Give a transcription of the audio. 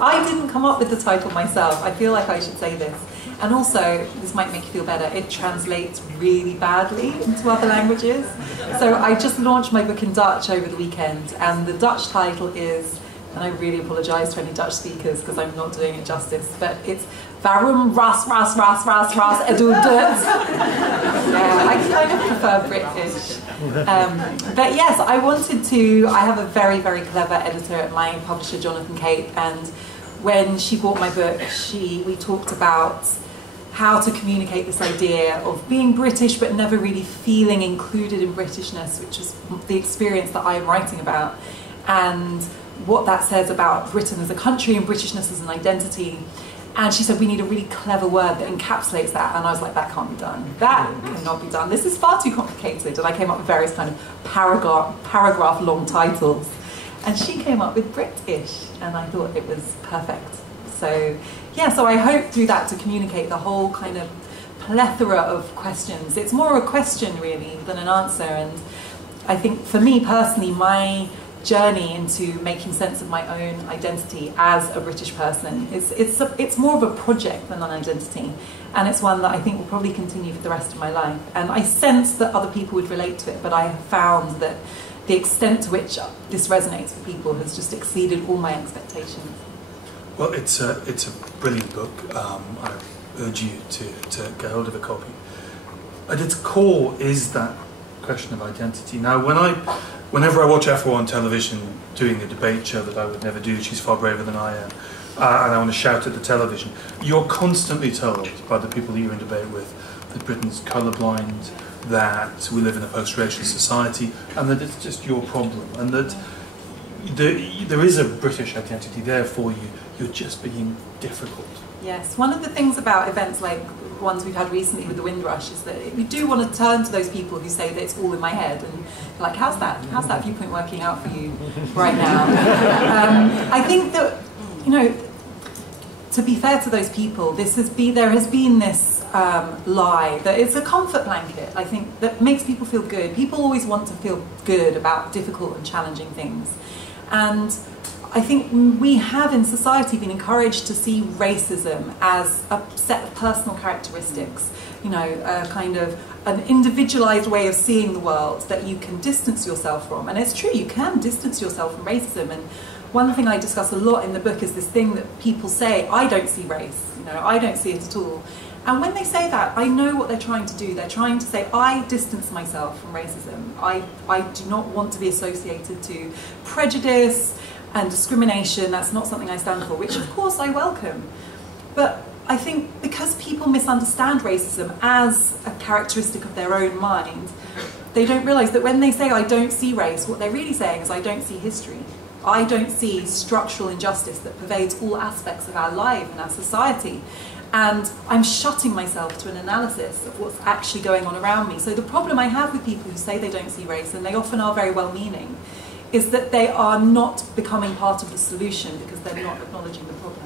I didn't come up with the title myself. I feel like I should say this. And also, this might make you feel better, it translates really badly into other languages. So I just launched my book in Dutch over the weekend, and the Dutch title is, and I really apologise to any Dutch speakers because I'm not doing it justice, but it's Waarom ras edu Dut. Yeah, I kind of prefer British. But yes, I have a very, very clever editor at my publisher, Jonathan Cape, and when she bought my book, we talked about how to communicate this idea of being British but never really feeling included in Britishness, which is the experience that I'm writing about, and what that says about Britain as a country and Britishness as an identity. And she said, we need a really clever word that encapsulates that. And I was like, that can't be done. That cannot be done. This is far too complicated. And I came up with various kind of paragraph long titles. And she came up with British, and I thought it was perfect. So yeah, so I hope through that to communicate the whole kind of plethora of questions. It's more a question really than an answer, and I think for me personally, my journey into making sense of my own identity as a British person it's more of a project than an identity, and it's one that I think will probably continue for the rest of my life. And I sense that other people would relate to it, but I have found that the extent to which this resonates with people has just exceeded all my expectations. Well, it's a brilliant book. I urge you to get hold of a copy. At its core is that question of identity. Now, whenever I watch Afua on television doing a debate show that I would never do, she's far braver than I am, and I want to shout at the television, you're constantly told by the people that you're in debate with that Britain's colourblind, that we live in a post-racial society, and that it's just your problem, and that there is a British identity there for you, you're just being difficult. Yes, one of the things about events like the ones we've had recently with the Windrush is that we do want to turn to those people who say that it's all in my head, and like, how's that viewpoint working out for you right now? I think that, you know, to be fair to those people, there has been this lie that it's a comfort blanket, I think, that makes people feel good. People always want to feel good about difficult and challenging things. And I think we have in society been encouraged to see racism as a set of personal characteristics, you know, a kind of an individualized way of seeing the world that you can distance yourself from. And it's true, you can distance yourself from racism. And one thing I discuss a lot in the book is this thing that people say, I don't see race, you know, I don't see it at all. And when they say that, I know what they're trying to do. They're trying to say, I distance myself from racism. I do not want to be associated to prejudice and discrimination. That's not something I stand for, which of course I welcome. But I think because people misunderstand racism as a characteristic of their own mind, they don't realise that when they say I don't see race, what they're really saying is I don't see history. I don't see structural injustice that pervades all aspects of our life and our society. And I'm shutting myself to an analysis of what's actually going on around me. So the problem I have with people who say they don't see race, and they often are very well-meaning, is that they are not becoming part of the solution because they're not acknowledging the problem.